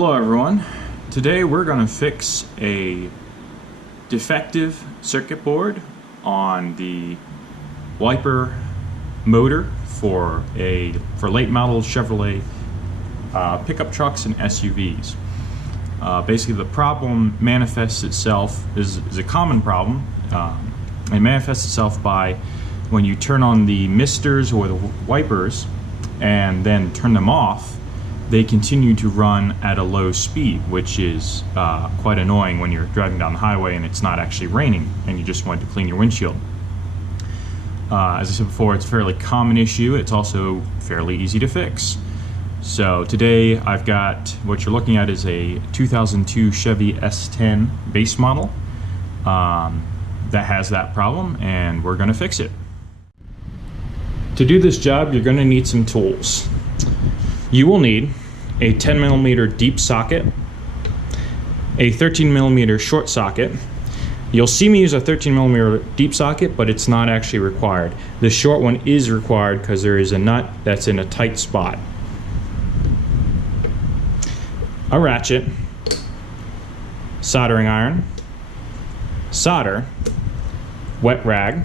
Hello everyone. Today we're going to fix a defective circuit board on the wiper motor for late model Chevrolet pickup trucks and SUVs. Basically the problem manifests itself, is a common problem. It manifests itself by when you turn on the misters or the wipers and then turn them off, they continue to run at a low speed, which is quite annoying when you're driving down the highway and it's not actually raining and you just want to clean your windshield. As I said before, it's a fairly common issue. It's also fairly easy to fix. So today I've got, what you're looking at is a 2002 Chevy S10 base model that has that problem, and we're going to fix it. To do this job, you're going to need some tools. You will need a 10mm deep socket, a 13mm short socket. You'll see me use a 13mm deep socket, but it's not actually required. The short one is required because there is a nut that's in a tight spot. A ratchet, soldering iron, solder, wet rag,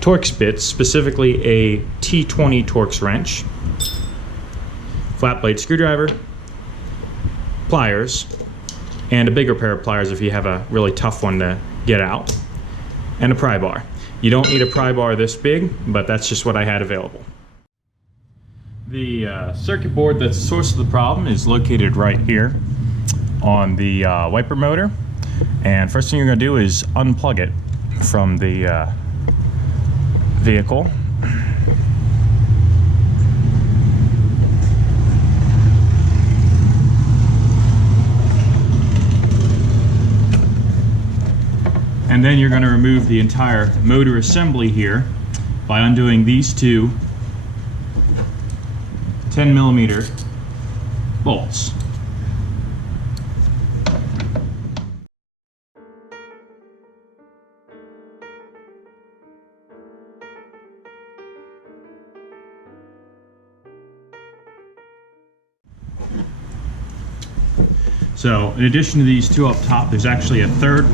Torx bits, specifically a T20 Torx wrench, flat blade screwdriver, pliers, and a bigger pair of pliers if you have a really tough one to get out, and a pry bar. You don't need a pry bar this big, but that's just what I had available. The circuit board that's the source of the problem is located right here on the wiper motor, and first thing you're going to do is unplug it from the vehicle. And then you're going to remove the entire motor assembly here by undoing these two 10mm bolts. So in addition to these two up top, there's actually a third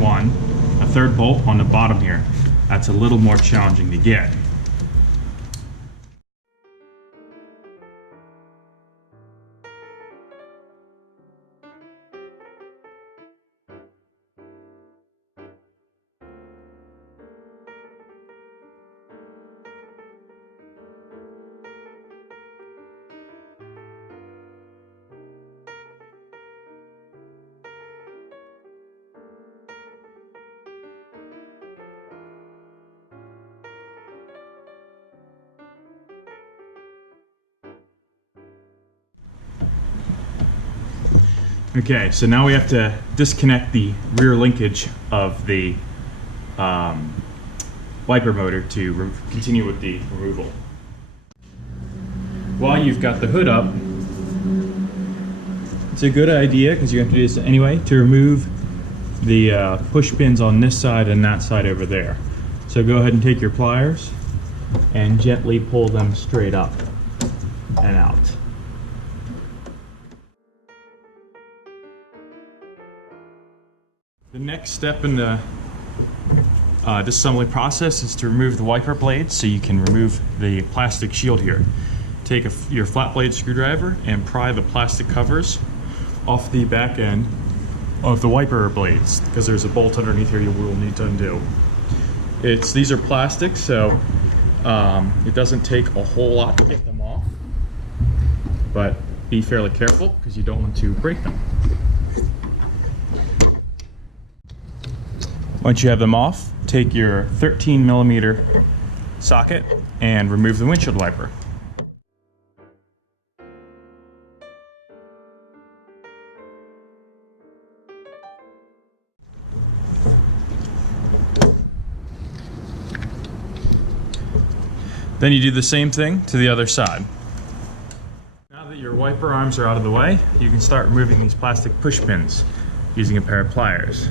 bolt on the bottom here. That's a little more challenging to get. Okay, so now we have to disconnect the rear linkage of the wiper motor to continue with the removal. While you've got the hood up, it's a good idea, because you have to do this anyway, to remove the push pins on this side and that side over there. So go ahead and take your pliers and gently pull them straight up and out. The next step in the disassembly process is to remove the wiper blades so you can remove the plastic shield here. Take your flat blade screwdriver and pry the plastic covers off the back end of the wiper blades, because there's a bolt underneath here you will need to undo. These are plastic, so it doesn't take a whole lot to get them off, but be fairly careful because you don't want to break them. Once you have them off, take your 13mm socket and remove the windshield wiper. Then you do the same thing to the other side. Now that your wiper arms are out of the way, you can start removing these plastic push pins using a pair of pliers.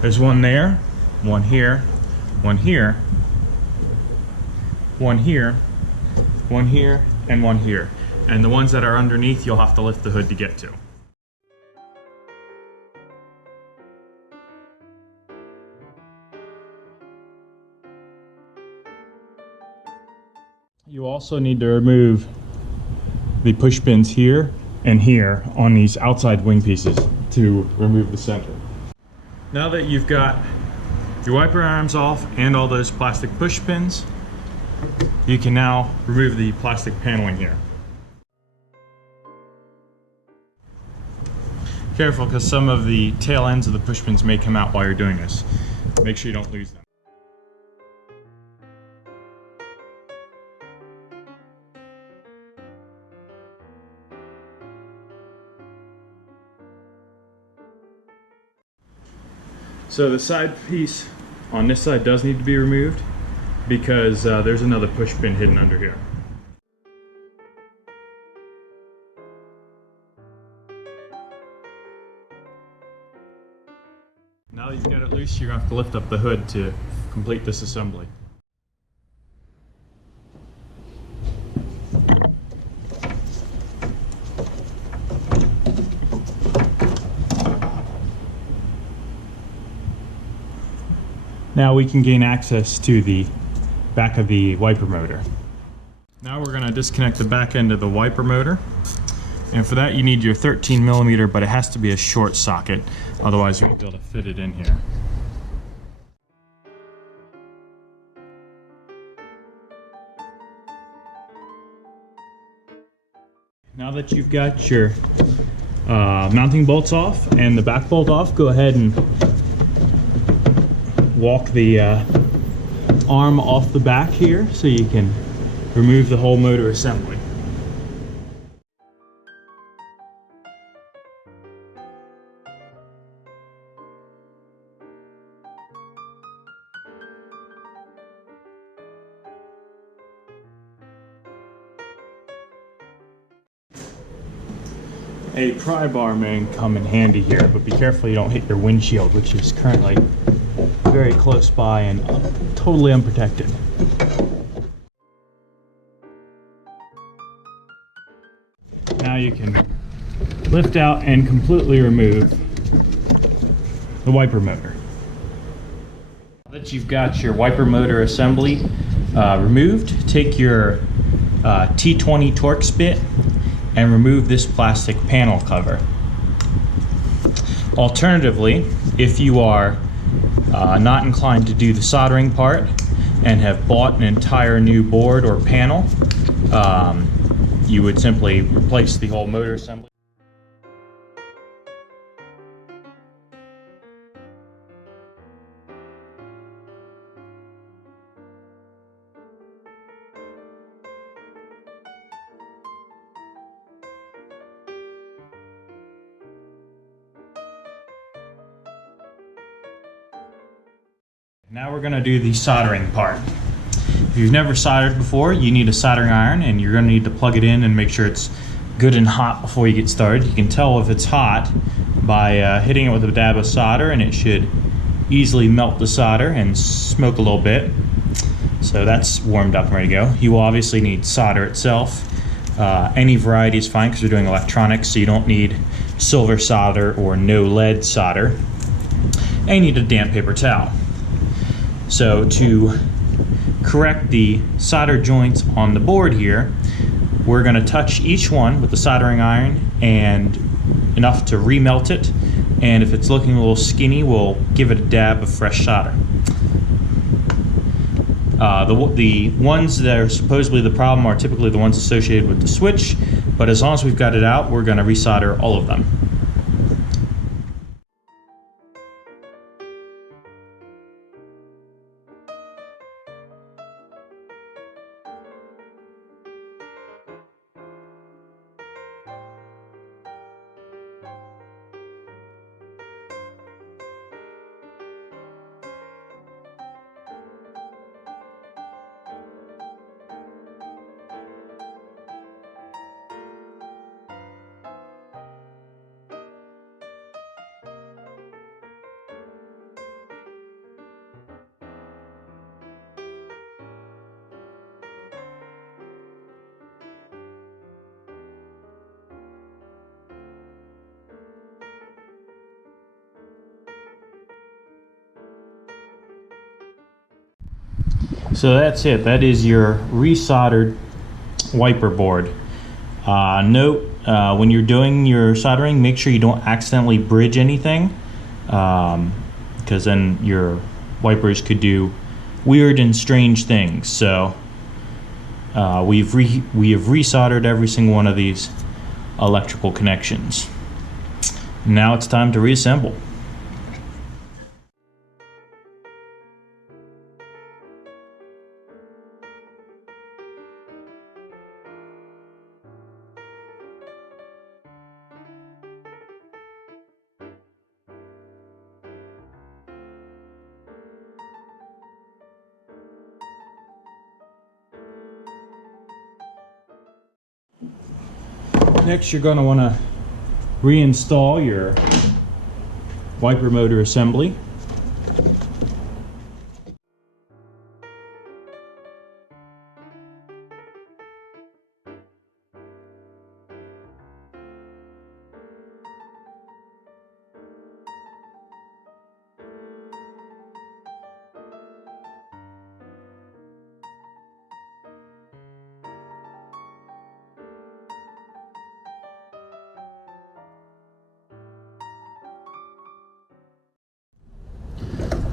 There's one there, one here, one here, one here, one here, and one here. And the ones that are underneath, you'll have to lift the hood to get to. You also need to remove the push pins here and here on these outside wing pieces to remove the center. Now that you've got your wiper arms off and all those plastic push pins, you can now remove the plastic paneling here. Careful, because some of the tail ends of the push pins may come out while you're doing this. Make sure you don't lose them. So the side piece on this side does need to be removed because there's another push pin hidden under here. Now that you've got it loose, you're going to have to lift up the hood to complete this assembly. Now we can gain access to the back of the wiper motor. Now we're going to disconnect the back end of the wiper motor. And for that you need your 13mm, but it has to be a short socket, otherwise you won't be able to fit it in here. Now that you've got your mounting bolts off and the back bolt off, go ahead and walk the arm off the back here so you can remove the whole motor assembly. A pry bar may come in handy here, but be careful you don't hit your windshield, which is currently very close by and totally unprotected. Now you can lift out and completely remove the wiper motor. Now that you've got your wiper motor assembly removed, take your T20 Torx bit and remove this plastic panel cover. Alternatively, if you are not inclined to do the soldering part and have bought an entire new board or panel, you would simply replace the whole motor assembly. Now we're going to do the soldering part. If you've never soldered before, you need a soldering iron, and you're going to need to plug it in and make sure it's good and hot before you get started. You can tell if it's hot by hitting it with a dab of solder, and it should easily melt the solder and smoke a little bit. So that's warmed up and ready to go. You will obviously need solder itself. Any variety is fine because we're doing electronics, so you don't need silver solder or no lead solder. And you need a damp paper towel. So to correct the solder joints on the board here, we're going to touch each one with the soldering iron and enough to remelt it, and if it's looking a little skinny, we'll give it a dab of fresh solder. The ones that are supposedly the problem are typically the ones associated with the switch, but as long as we've got it out, we're going to resolder all of them. So that's it. That is your resoldered wiper board. Note, when you're doing your soldering, make sure you don't accidentally bridge anything, because then your wipers could do weird and strange things. So we have resoldered every single one of these electrical connections. Now it's time to reassemble. Next, you're going to want to reinstall your wiper motor assembly.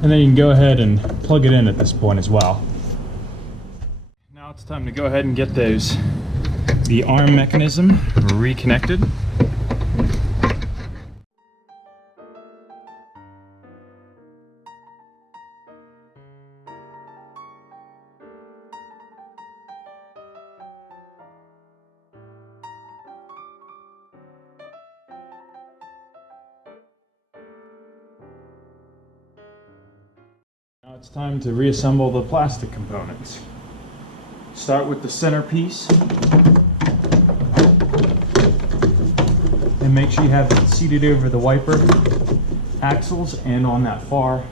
And then you can go ahead and plug it in at this point as well. Now it's time to go ahead and get the arm mechanism reconnected. Now it's time to reassemble the plastic components. Start with the centerpiece. And make sure you have it seated over the wiper axles and on that far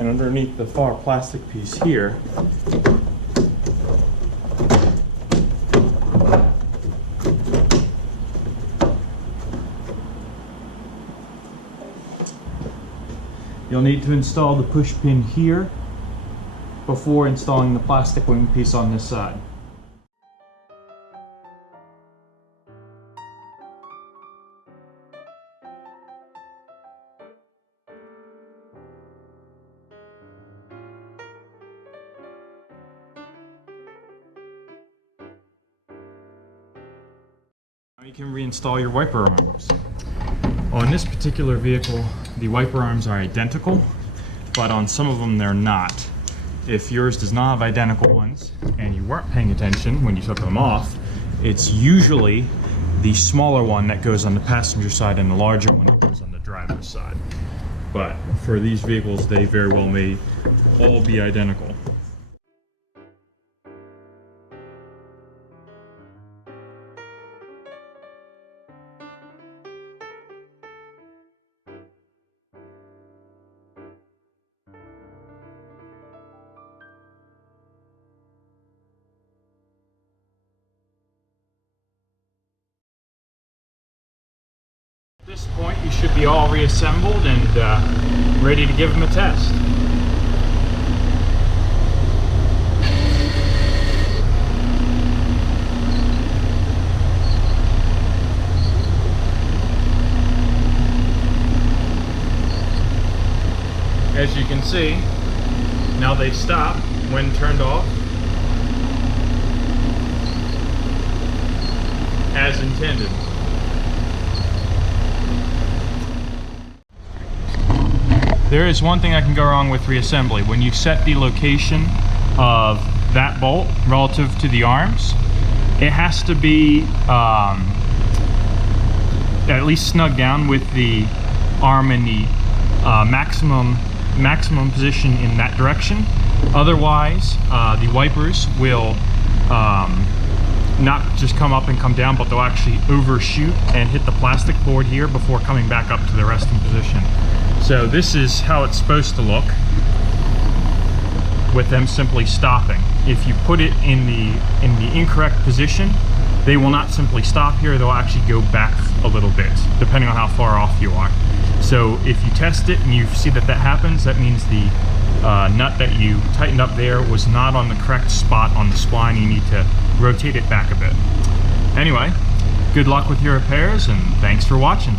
and underneath the far plastic piece here. You'll need to install the push pin here before installing the plastic wing piece on this side. Now you can reinstall your wiper arms. On this particular vehicle, the wiper arms are identical, but on some of them they're not. If yours does not have identical ones and you weren't paying attention when you took them off, it's usually the smaller one that goes on the passenger side and the larger one that goes on the driver's side. But for these vehicles, they very well may all be identical. At this point, you should be all reassembled and ready to give them a test. As you can see, now they stop when turned off, as intended. There is one thing that can go wrong with reassembly. When you set the location of that bolt relative to the arms, it has to be at least snug down with the arm in the maximum position in that direction. Otherwise, the wipers will not just come up and come down, but they'll actually overshoot and hit the plastic board here before coming back up to the resting position. So this is how it's supposed to look with them simply stopping. If you put it in the incorrect position, they will not simply stop here, they'll actually go back a little bit, depending on how far off you are. So if you test it and you see that that happens, that means the nut that you tightened up there was not on the correct spot on the spline. You need to rotate it back a bit. Anyway, good luck with your repairs, and thanks for watching.